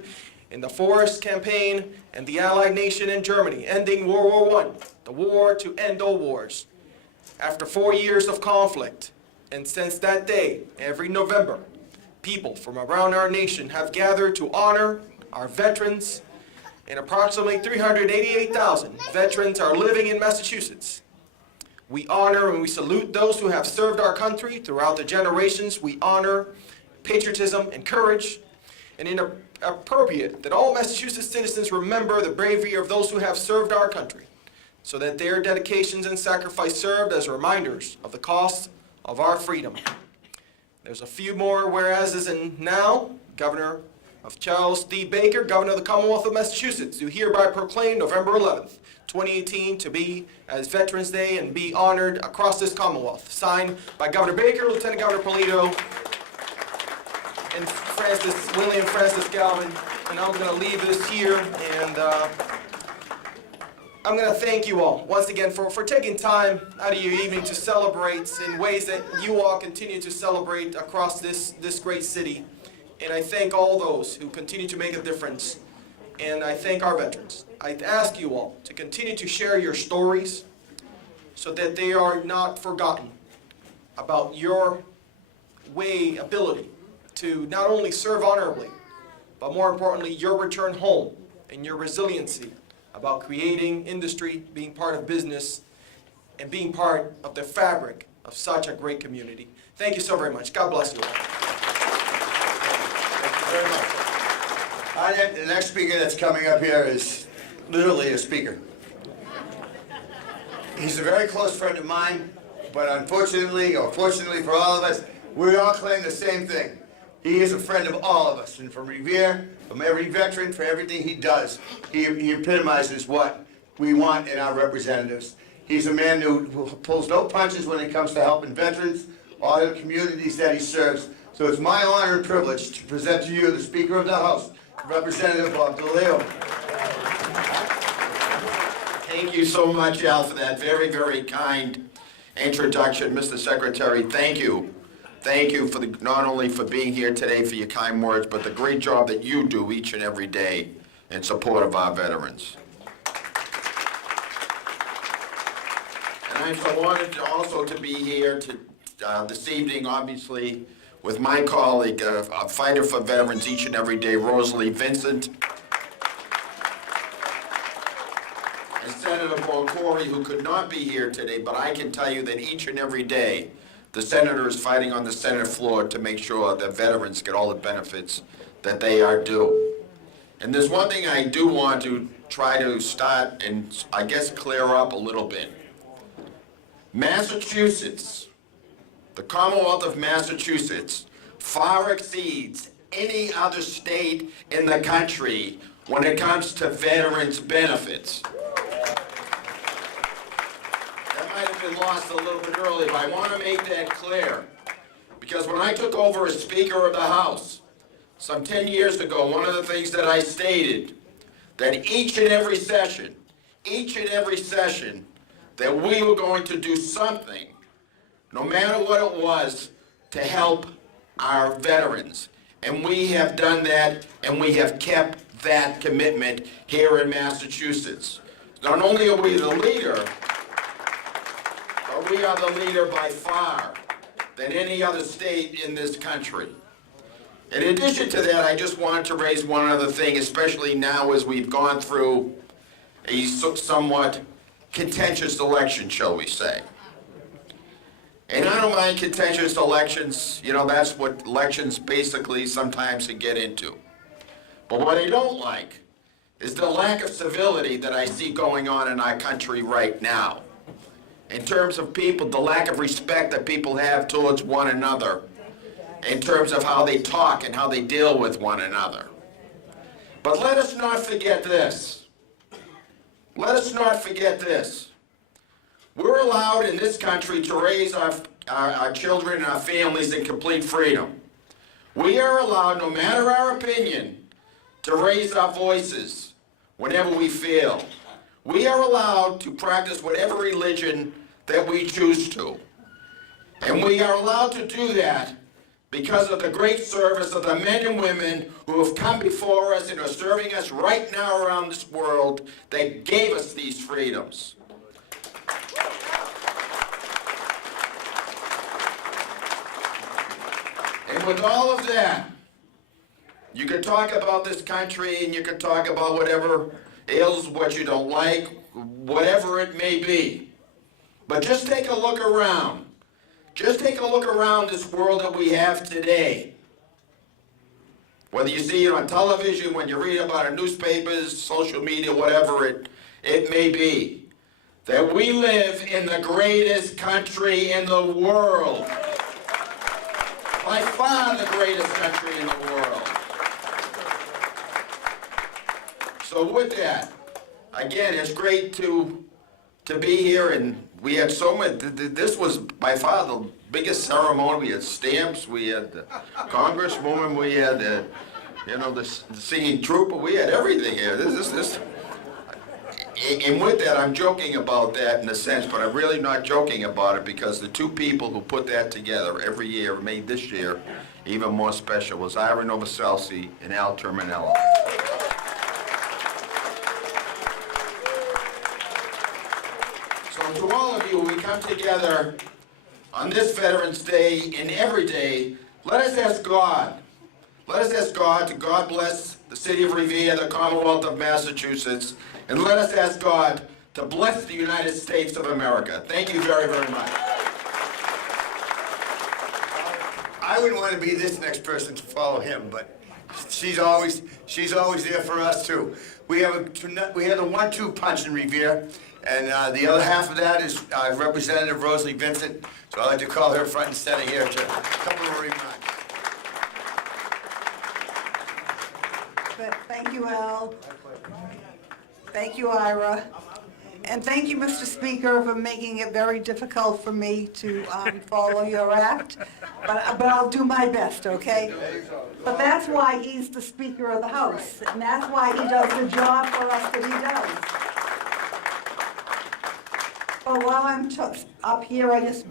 in the Forest Campaign and the Allied nation in Germany, ending World War I, the war to end all wars. After 4 years of conflict, and since that day, every November, people from around our nation have gathered to honor our veterans, and approximately 388,000 veterans are living in Massachusetts. We honor and we salute those who have served our country throughout the generations. We honor patriotism and courage, and it is appropriate that all Massachusetts citizens remember the bravery of those who have served our country, so that their dedications and sacrifice served as reminders of the cost of our freedom. There's a few more whereases, and now, Governor of Charles D. Baker, Governor of the Commonwealth of Massachusetts, do hereby proclaim November 11th, 2018 to be as Veterans Day and be honored across this Commonwealth. Signed by Governor Baker, Lieutenant Governor Polito, and William Francis Galvin. And I'm going to leave this here, and I'm going to thank you all once again for taking time out of your evening to celebrate in ways that you all continue to celebrate across this great city. And I thank all those who continue to make a difference. And I thank our veterans. I ask you all to continue to share your stories so that they are not forgotten about your ability to not only serve honorably, but more importantly, your return home and your resiliency about creating industry, being part of business, and being part of the fabric of such a great community. Thank you so very much. God bless you all. Very much. The next speaker that's coming up here is literally a speaker. He's a very close friend of mine, but unfortunately, or fortunately for all of us, we all claim the same thing. He is a friend of all of us, and from Revere, from every veteran, for everything he does, he epitomizes what we want in our representatives. He's a man who pulls no punches when it comes to helping veterans, all the communities that he serves. So it's my honor and privilege to present to you the Speaker of the House, Representative Bob DeLeo. Thank you so much, Al, for that very, very kind introduction. Mr. Secretary, thank you. Thank you for not only for being here today for your kind words, but the great job that you do each and every day in support of our veterans. And I'm so honored also to be here this evening, obviously, with my colleague, a fighter for veterans each and every day, Rosalie Vincent, and Senator Paul Corey, who could not be here today, but I can tell you that each and every day, the senator is fighting on the Senate floor to make sure that veterans get all the benefits that they are due. And there's one thing I do want to try to start and, I guess, clear up a little bit. Massachusetts, the Commonwealth of Massachusetts, far exceeds any other state in the country when it comes to veterans' benefits. That might have been lost a little bit earlier, but I want to make that clear. Because when I took over as Speaker of the House, some 10 years ago, one of the things that I stated, that each and every session, that we were going to do something, no matter what it was, to help our veterans. And we have done that, and we have kept that commitment here in Massachusetts. Not only are we the leader, but we are the leader by far than any other state in this country. In addition to that, I just wanted to raise one other thing, especially now as we've gone through a somewhat contentious election, shall we say. And I don't mind contentious elections, you know, that's what elections basically sometimes can get into. But what I don't like is the lack of civility that I see going on in our country right now. In terms of people, the lack of respect that people have towards one another, in terms of how they talk and how they deal with one another. But let us not forget this. Let us not forget this. We're allowed in this country to raise our children and our families in complete freedom. We are allowed, no matter our opinion, to raise our voices whenever we feel. We are allowed to practice whatever religion that we choose to. And we are allowed to do that because of the great service of the men and women who have come before us and are serving us right now around this world that gave us these freedoms. And with all of that, you can talk about this country and you can talk about whatever ails what you don't like, whatever it may be. But just take a look around. Just take a look around this world that we have today. Whether you see it on television, when you read about it in newspapers, social media, whatever it may be, that we live in the greatest country in the world. By far the greatest country in the world. So with that, again, it's great to be here, and we had so much. This was by far the biggest ceremony. We had stamps, we had the congresswoman, we had the singing trooper, we had everything here. This. And with that, I'm joking about that in a sense, but I'm really not joking about it because the two people who put that together every year made this year even more special was Ira Novoselic and Al Terminello. So to all of you, we come together on this Veterans Day and every day. Let us ask God. Let us ask God to God bless the city of Revere, the Commonwealth of Massachusetts, and let us ask God to bless the United States of America. Thank you very, very much. I wouldn't want to be this next person to follow him, but she's always there for us too. We have a 1-2 punch in Revere, and the other half of that is Representative Rosalie Vincent. So I'd like to call her front and center here to a couple of remarks. Thank you, Al. Thank you, Ira. And thank you, Mr. Speaker, for making it very difficult for me to follow your act. But I'll do my best, okay? But that's why he's the Speaker of the House, and that's why he does the job for us that he does. But while I'm up here, I just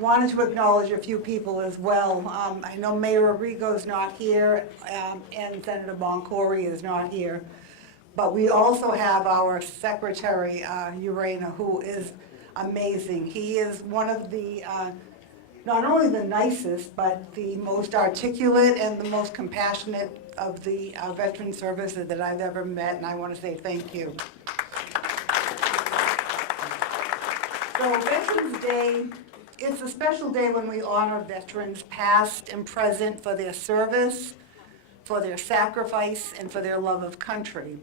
wanted to acknowledge a few people as well. I know Mayor Arrigo's not here, and Senator Boncory is not here. But we also have our Secretary, Urena, who is amazing. He is one of the, not only the nicest, but the most articulate and the most compassionate of the veteran services that I've ever met, and I want to say thank you. So Veterans Day, it's a special day when we honor veterans past and present for their service, for their sacrifice, and for their love of country.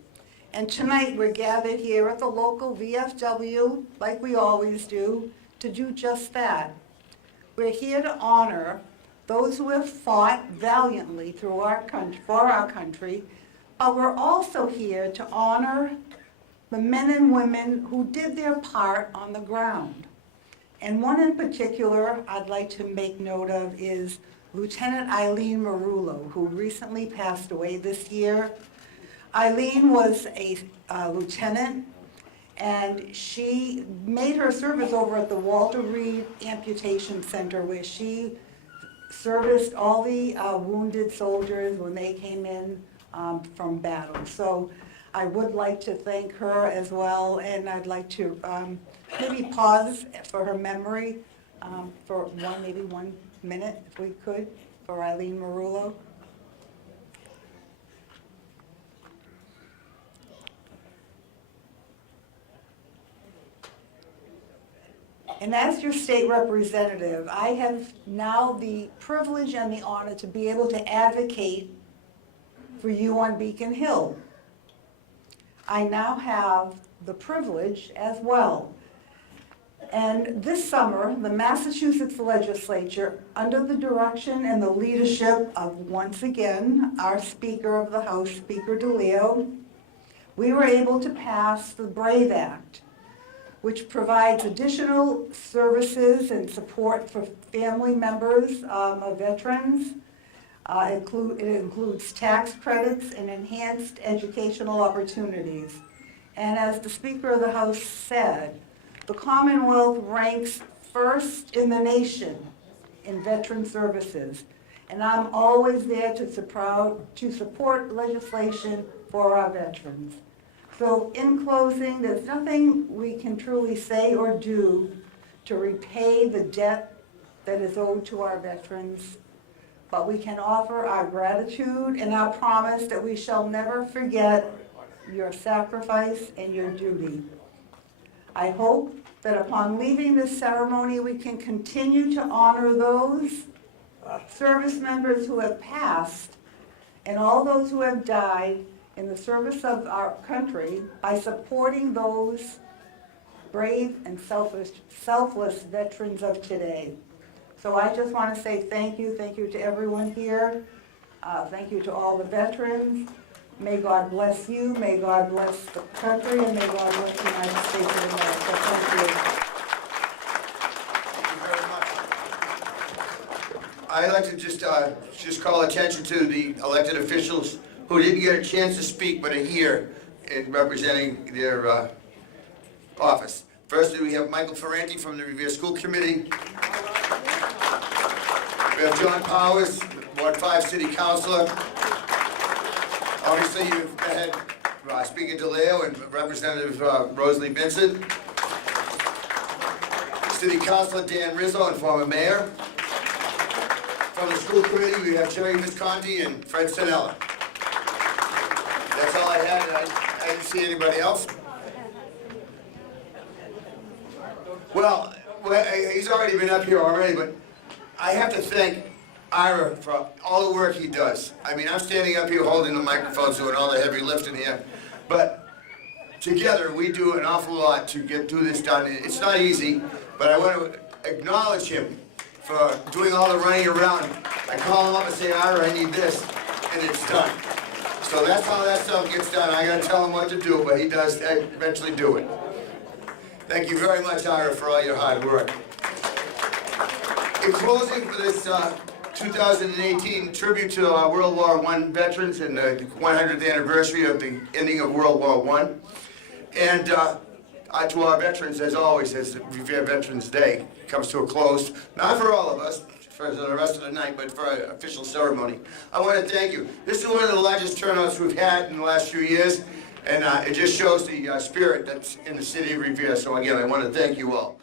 And tonight we're gathered here at the local VFW, like we always do just that. We're here to honor those who have fought valiantly through our country, for our country, but we're also here to honor the men and women who did their part on the ground. And one in particular I'd like to make note of is Lieutenant Eileen Marullo, who recently passed away this year. Eileen was a lieutenant, And she made her service over at the Walter Reed Amputation Center, where she serviced all the wounded soldiers when they came in from battle. So I would like to thank her as well, and I'd like to maybe pause for her memory for maybe 1 minute, if we could, for Eileen Marullo. And as your state representative, I have now the privilege and the honor to be able to advocate for you on Beacon Hill. I now have the privilege as well. And this summer, the Massachusetts legislature, under the direction and the leadership of, once again, our Speaker of the House, Speaker DeLeo, we were able to pass the BRAVE Act, which provides additional services and support for family members of veterans. It includes tax credits and enhanced educational opportunities. And as the Speaker of the House said, the Commonwealth ranks first in the nation in veteran services. And I'm always there to support legislation for our veterans. So in closing, there's nothing we can truly say or do to repay the debt that is owed to our veterans, but we can offer our gratitude and our promise that we shall never forget your sacrifice and your duty. I hope that upon leaving this ceremony, we can continue to honor those service members who have passed and all those who have died in the service of our country by supporting those brave and selfless veterans of today. So I just want to say thank you to everyone here. Thank you to all the veterans. May God bless you, may God bless the country, and may God bless the United States of America. Thank you. Thank you very much. I'd like to just call attention to the elected officials who didn't get a chance to speak but are here in representing their office. First, we have Michael Ferranti from the Revere School Committee. We have John Powers, Ward 5 City Councilor. Obviously, you've had Speaker DeLeo and Representative Rosalie Vincent. City Councilor Dan Rizzo and former mayor. From the school committee, we have Jerry Visconti and Fred Sinella. That's all I had. I didn't see anybody else. Well, he's already been up here already, but I have to thank Ira for all the work he does. I mean, I'm standing up here holding the microphones, doing all the heavy lifting here, but together we do an awful lot to get this done. It's not easy, but I want to acknowledge him for doing all the running around. I call him up and say, Ira, I need this, and it's done. So that's how that stuff gets done. I gotta tell him what to do, but he does eventually do it. Thank you very much, Ira, for all your hard work. In closing for this 2018 tribute to our World War I veterans and the 100th anniversary of the ending of World War I, and to our veterans, as always, as Revere Veterans Day comes to a close, not for all of us, for the rest of the night, but for our official ceremony. I want to thank you. This is one of the largest turnouts we've had in the last few years, and it just shows the spirit that's in the city of Revere. So again, I want to thank you all.